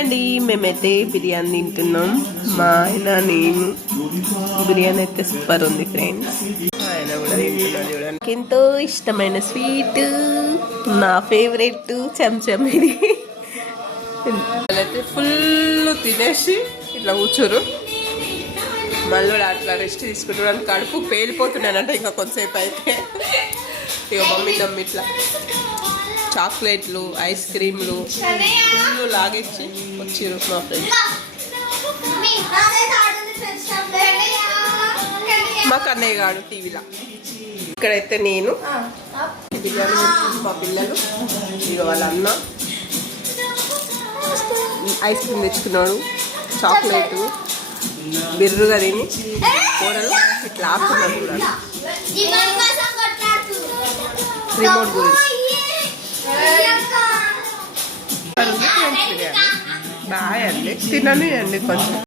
అండి, మేమైతే బిర్యానీ తింటున్నాం. మా ఆయన నేను. బిర్యానీ అయితే సూపర్ ఉంది ఫ్రెండ్స్. ఆయన కూడా తింటున్నాడు చూడండి. ఎంతో ఇష్టమైన స్వీట్, నా ఫేవరెట్ చెంచం ఇది. అయితే ఫుల్ తినేసి ఇట్లా కూర్చోరు. మళ్ళీ అట్లా రెస్ట్ తీసుకుంటున్నాను. కడుపు పేలిపోతున్నానంట ఇంకా కొంతసేపు అయితే. ఇక మమ్మీ దమ్మి ఇట్లా చాక్లెట్లు, ఐస్ క్రీమ్లు ఫుల్ లాగిచ్చి వచ్చిర్రు మా ఫ్రెండ్స్. మా కన్నయ్య గాడు టీవీలో. ఇక్కడైతే నేను బిర్యానీ మా పిల్లలు, ఇక వాళ్ళ అన్న ఐస్ క్రీమ్ తెచ్చుకున్నాడు, చాక్లెట్ బిర్రుగా తిని కూడలు ఇట్లా ఆపుతున్నాడు చూడాలి రిమోట్ గురించి. బాయ్ అండి, తినని అండి కొంచెం.